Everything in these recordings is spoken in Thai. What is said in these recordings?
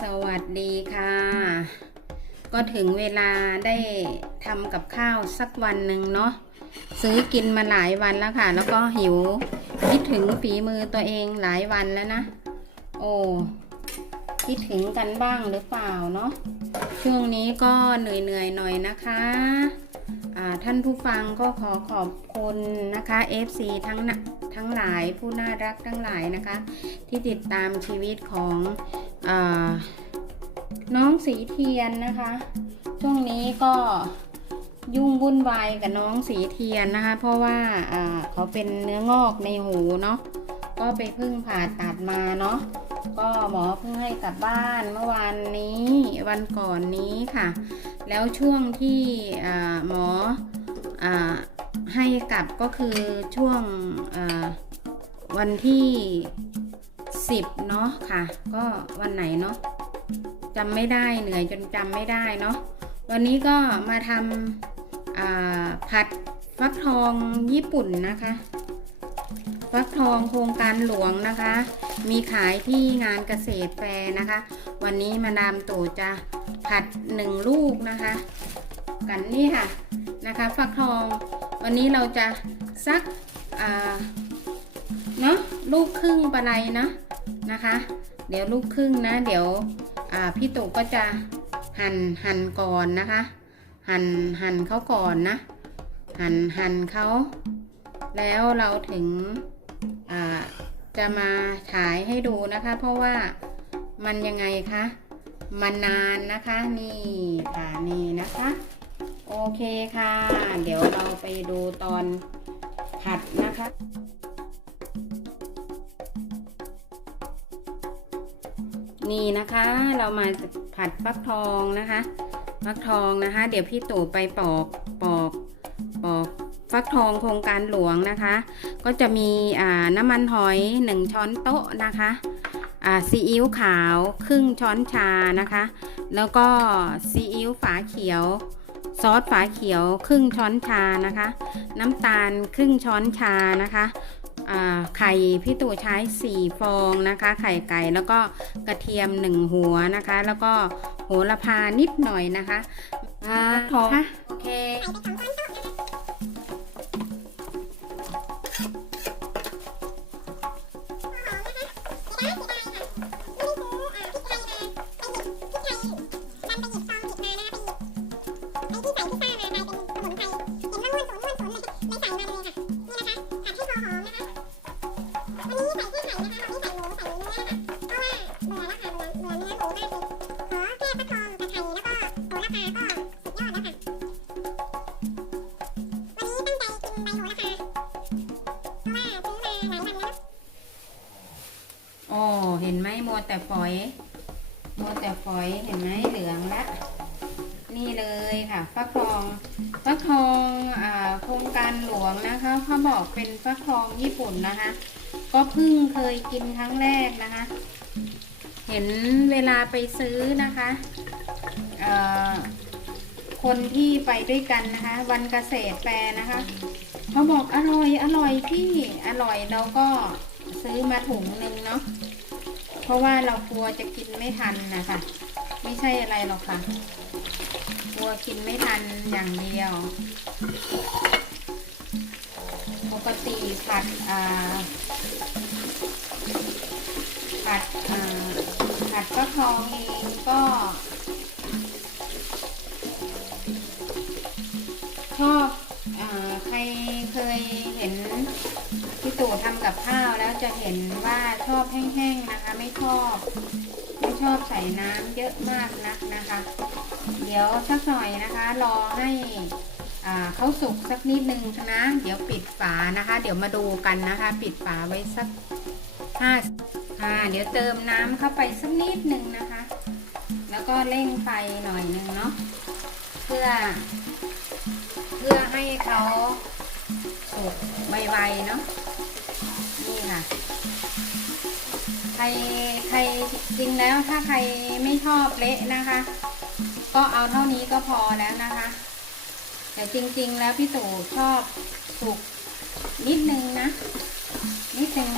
สวัสดีค่ะ ก็ถึงเวลาได้ทำกับข้าวสักวันหนึ่งเนาะซื้อกินมาหลายวันแล้วค่ะ แล้วก็หิวคิดถึงฝีมือตัวเองหลายวันแล้วนะ โอ้คิดถึงกันบ้างหรือเปล่าเนาะช่วงนี้ก็เหนื่อยๆหน่อยนะคะท่านผู้ฟังก็ขอขอบคุณนะคะ FC ทั้งทั้งหลายผู้น่ารักทั้งหลายนะคะ ที่ติดตามชีวิตของ น้องสีเทียนนะคะ ช่วงนี้ก็ยุ่งวุ่นวายกับน้องสีเทียนนะคะ เพราะว่าเขาเป็นเนื้องอกในหูเนาะก็ไปพิ่งผ่าตัดมาเนาะก็หมอเพิ่งให้กลับบ้านเมื่อวานนี้วันก่อนนี้ค่ะ แล้วช่วงที่หมออให้กลับก็คือช่วงวันที่ 10 เนาะค่ะ ก็วันไหนเนาะจำไม่ได้เหนื่อยจนจำไม่ได้เนาะวันนี้ก็มาทำาผัดฟักทองญี่ปุ่นนะคะ ฟักทองโครงการหลวงนะคะ มีขายที่งานเกษตรแฟร์นะคะ วันนี้มาดามตู่จะผัดหนึ่งลูกนะคะ กันนี่ค่ะนะคะ ฟักทอง วันนี้เราจะซักเนาะลูกครึ่งปลาไหลนะ นะคะ เดี๋ยวลูกครึ่งนะ เดี๋ยวพี่ตู่ก็จะหั่นหั่นก่อนนะคะ หั่นหั่นเขาก่อนนะ หั่นหั่นเขาแล้วเราถึงจะมาฉายให้ดูนะคะ เพราะว่ามันยังไงคะมันนานนะคะนี่ค่ะนี่นะคะ โอเคค่ะ เดี๋ยวเราไปดูตอนผัดนะคะ นี่นะคะเรามาผัดฟักทองนะคะฟักทองนะคะ เดี๋ยวพี่ตู่ไปปอกปอกปอกฟักทองโครงการหลวงนะคะ ก็จะมีน้ำมันหอย 1 ช้อนโต๊ะนะคะซีอิ๊วขาวครึ่งช้อนชานะคะ แล้วก็ซีอิ๊วฝาเขียว ซอสฝาเขียวครึ่งช้อนชานะคะ น้ำตาลครึ่งช้อนชานะคะ ไข่พี่ตู่ใช้ 4 ฟองนะคะ ไข่ไก่แล้วก็กระเทียม 1 หัวนะคะ แล้วก็โหระพานิดหน่อยนะคะมาทองโอเค แต่ฝอย มัวแต่ฝอยเห็นไหมเหลืองละ นี่เลยค่ะฟักทองฟักทองอโครงการหลวงนะคะเขาบอกเป็นฟักทองญี่ปุ่นนะคะ ก็เพิ่งเคยกินครั้งแรกนะคะ เห็นเวลาไปซื้อนะคะคนที่ไปด้วยกันนะคะ วันเกษตรแปรนะคะเขาบอกอร่อยอร่อยพี่อร่อยเราก็ซื้อมาถุงหนึ่งเนาะ เพราะว่าเรากลัวจะกินไม่ทันนะคะไม่ใช่อะไรหรอกค่ะกลัวกินไม่ทันอย่างเดียว ปกติผัดอ่าผัดอ่าผัดฟักทองเองก็ ทำกับข้าวแล้วจะเห็นว่าชอบแห้งๆนะคะ ไม่ชอบ ไม่ชอบใส่น้ำเยอะมากนักนะคะ เดี๋ยวสักหน่อยนะคะ รอให้อ่าเขาสุกสักนิดนึงนะ เดี๋ยวปิดฝานะคะ เดี๋ยวมาดูกันนะคะ ปิดฝาไว้สักห้าอ่าเดี๋ยวเติมน้ำเข้าไปสักนิดนึงนะคะ แล้วก็เร่งไฟหน่อยนึงเนาะเพื่อ เพื่อให้เขาสุกไวๆเนาะ ค่ะ ใครใครจริงแล้วถ้าใครไม่ชอบเละนะคะ ก็เอาเท่านี้ก็พอแล้วนะคะแต่จริง ๆ แล้วพี่ตู่ชอบสุกนิดนึงนะ นิดนึง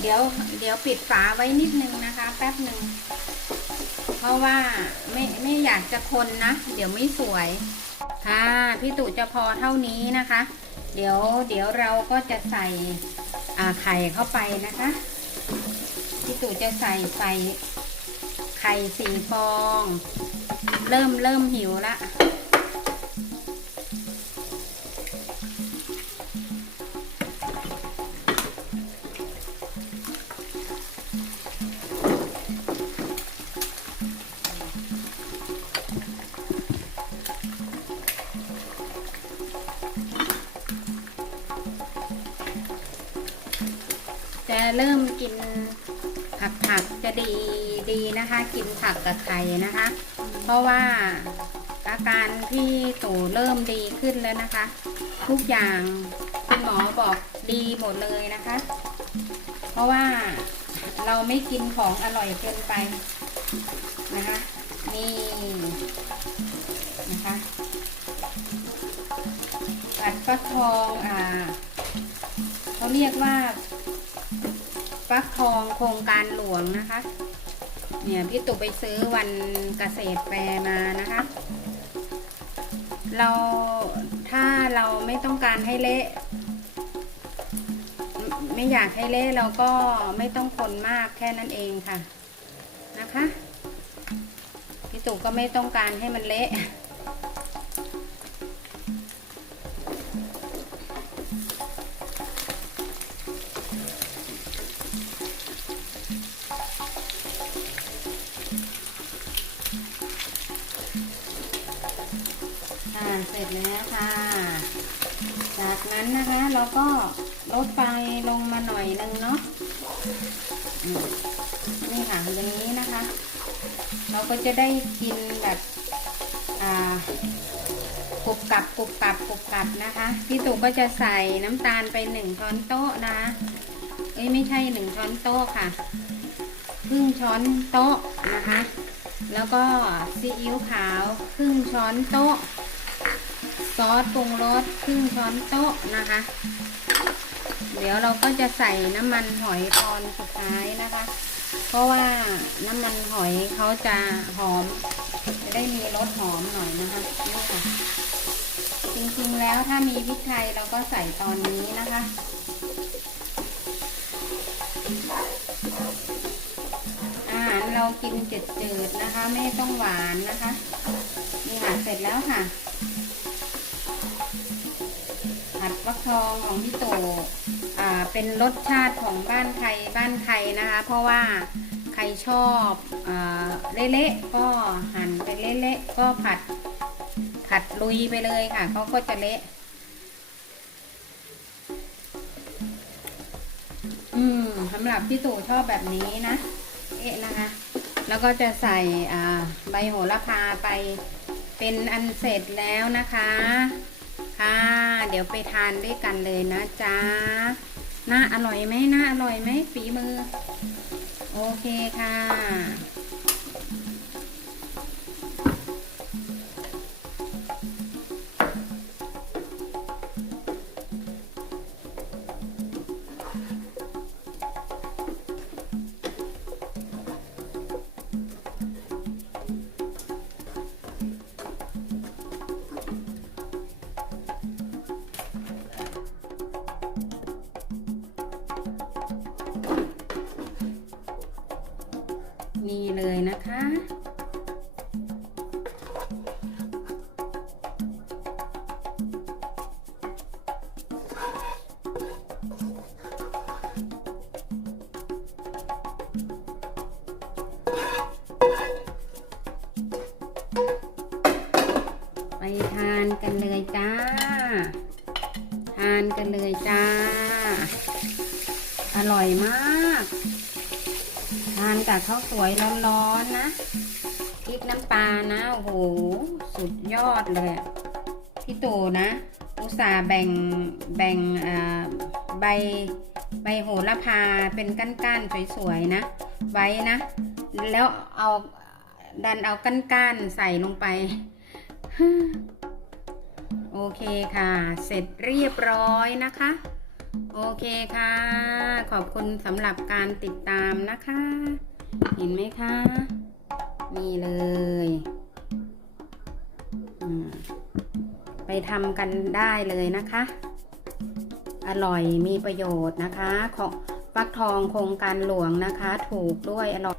เดี๋ยวเดี๋ยวปิดฝาไว้นิดนึงนะคะ แป๊บหนึ่งเพราะว่าไม่ไม่อยากจะคนนะ เดี๋ยวไม่สวยค่ะพี่ตู่จะพอเท่านี้นะคะ เดี๋ยวเดี๋ยวเราก็จะใส่ ไข่เข้าไปนะคะพี่ตู่จะใส่ใส่ไข่สี่ฟอง เริ่มเริ่มหิวละ เริ่มกินผักผักจะดีดีนะคะ กินผักกับไข่นะคะ เพราะว่าอาการพี่ตูเริ่มดีขึ้นแล้วนะคะ ทุกอย่างคุณหมอบอกดีหมดเลยนะคะ เพราะว่าเราไม่กินของอร่อยเกินไปนะคะนี่นะคะผัดฟักทองอ่าเขาเรียกว่า ฟักทองโครงการหลวงนะคะ เนี่ยพี่ตุไปซื้อวันเกษตรแฟร์มานะคะ เราถ้าเราไม่ต้องการให้เละไม่อยากให้เละเราก็ไม่ต้องคนมากแค่นั้นเองค่ะนะคะ พี่ตุก็ไม่ต้องการให้มันเละ จากนั้นนะคะเราก็ลดไฟลงมาหน่อยนึงเนาะนี่ค่ะอย่างนี้นะคะ เราก็จะได้กินแบบอ่ากรุบกรับกรุบกรับกรุบกรับนะคะ พี่ตู่ก็จะใส่น้ำตาลไปหนึ่งช้อนโต๊ะนะคะเอ้ยไม่ใช่หนึ่งช้อนโต๊ะค่ะครึ่งช้อนโต๊ะนะคะ แล้วก็ซีอิ๊วขาวครึ่งช้อนโต๊ะ ซอสปรุงรสครึ่งช้อนโต๊ะนะคะ เดี๋ยวเราก็จะใส่น้ำมันหอยตอนสุดท้ายนะคะ เพราะว่าน้ำมันหอยเขาจะหอม จะได้มีรสหอมหน่อยนะคะนี่ค่ะจริงๆแล้วถ้ามีพริกไทยเราก็ใส่ตอนนี้นะคะ อาหารเรากินจืดๆนะคะ ไม่ต้องหวานนะคะ นี่ค่ะเสร็จแล้วค่ะ ผัดฟักทองของพี่โตอ่าเป็นรสชาติของบ้านใครบ้านใครนะคะ เพราะว่าใครชอบอเละๆก็หั่นเป็นเละๆก็ผัดผัดลุยไปเลยค่ะเขาก็จะเละอืมสำหรับพี่ตู่ชอบแบบนี้นะ เอ๊ะนะคะ แล้วก็จะใส่ใบโหระพาไปเป็นอันเสร็จแล้วนะคะ ค่ะ เดี๋ยวไปทานด้วยกันเลยนะจ๊ะน่าอร่อยไหมน่าอร่อยไหมฝีมือ โอเคค่ะานกันเลยจ้า อร่อยมาก ทานกับข้าวสวยร้อนๆนะพริกน้ำปลานะโอ้โหสุดยอดเลยพี่ตู่นะ อุตส่าห์แบ่งแบ่งใบใบโหระพาเป็นก้านๆสวยๆนะ ไว้นะ แล้วเอาดันเอาก้านๆใส่ลงไป เคค่ะ เสร็จเรียบร้อยนะคะ โอเคค่ะ ขอบคุณสำหรับการติดตามนะคะ เห็นไหมคะนี่เลยอืมไปทำกันได้เลยนะคะ อร่อยมีประโยชน์นะคะ ของฟักทองโครงการหลวงนะคะ ถูกด้วยอร่อย